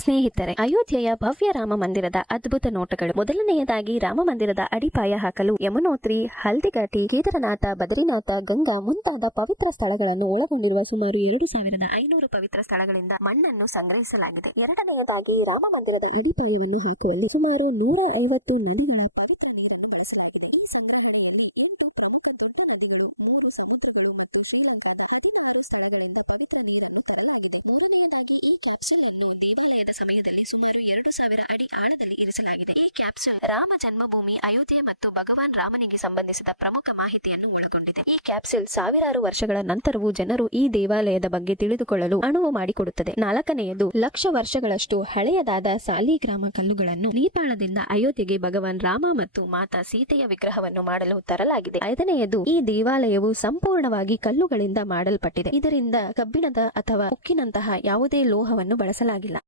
ಸ್ನೇಹಿತರೆ, ಅಯೋಧ್ಯೆಯ ಭವ್ಯ ರಾಮ ಮಂದಿರದ ಅದ್ಭುತ ನೋಟಗಳು. ಮೊದಲನೆಯದಾಗಿ ರಾಮ ಮಂದಿರದ ಅಡಿಪಾಯ ಹಾಕಲು ಯಮುನೋತ್ರಿ, ಹಲ್ದಿಘಾಟಿ, ಕೇದಾರನಾಥ, ಬದರಿನಾಥ, ಗಂಗಾ ಮುಂತಾದ ಪವಿತ್ರ ಸ್ಥಳಗಳನ್ನು ಒಳಗೊಂಡಿರುವ ಸುಮಾರು 2500 ಪವಿತ್ರ ಸ್ಥಳಗಳಿಂದ ಮಣ್ಣನ್ನು ಸಂಗ್ರಹಿಸಲಾಗಿದೆ. ಎರಡನೆಯದಾಗಿ ರಾಮ ಮಂದಿರದ ಅಡಿಪಾಯವನ್ನು ಹಾಕುವಲ್ಲಿ ಸುಮಾರು 150 ನದಿಗಳ ಪವಿತ್ರ ನೀರನ್ನು ಬಳಸಲಾಗಿದೆ. ಈ ಸಂಗ್ರಹಣೆಯಲ್ಲಿ 8 ಪ್ರಮುಖ ದೊಡ್ಡ ನದಿಗಳು, 3 ಸಮುದ್ರಗಳು ಮತ್ತು ಶ್ರೀಲಂಕಾದ 16 ಸ್ಥಳಗಳಿಂದ ಪವಿತ್ರ ನೀರನ್ನು ತರಲಾಗಿದೆ. ಮೂರನೆಯದಾಗಿ ಈ ಕ್ಯಾಪ್ಸೂಲ್ ಅನ್ನು ದೇವಾಲಯದ ಸಮಯದಲ್ಲಿ ಸುಮಾರು 2000 ಅಡಿ ಆಳದಲ್ಲಿ ಇರಿಸಲಾಗಿದೆ. ಈ ಕ್ಯಾಪ್ಸೂಲ್ ರಾಮ ಜನ್ಮಭೂಮಿ ಅಯೋಧ್ಯೆ ಮತ್ತು ಭಗವಾನ್ ರಾಮನಿಗೆ ಸಂಬಂಧಿಸಿದ ಪ್ರಮುಖ ಮಾಹಿತಿಯನ್ನು ಒಳಗೊಂಡಿದೆ. ಈ ಕ್ಯಾಪ್ಸೂಲ್ ಸಾವಿರಾರು ವರ್ಷಗಳ ನಂತರವೂ ಜನರು ಈ ದೇವಾಲಯದ ಬಗ್ಗೆ ತಿಳಿದುಕೊಳ್ಳಲು ಅನುವು ಮಾಡಿಕೊಡುತ್ತದೆ. ನಾಲ್ಕನೆಯದು, ಲಕ್ಷ ವರ್ಷಗಳಷ್ಟು ಹಳೆಯದಾದ ಸಾಲಿಗ್ರಾಮ ಕಲ್ಲುಗಳನ್ನು ನೇಪಾಳದಿಂದ ಅಯೋಧ್ಯೆಗೆ ಭಗವಾನ್ ರಾಮ ಮತ್ತು ಮಾತಾ ಸೀತೆಯ ವಿಗ್ರಹವನ್ನು ಮಾಡಲು ತರಲಾಗಿದೆ. ಐದನೆಯದು, ಈ ದೇವಾಲಯವು ಸಂಪೂರ್ಣವಾಗಿ ಕಲ್ಲುಗಳಿಂದ ಮಾಡಲ್ಪಟ್ಟಿದೆ. ಇದರಿಂದ ಕಬ್ಬಿಣದ ಅಥವಾ ಉಕ್ಕಿನಂತಹ ಯಾವುದೇ ಲೋಹವನ್ನು ಬಳಸಲಾಗಿಲ್ಲ.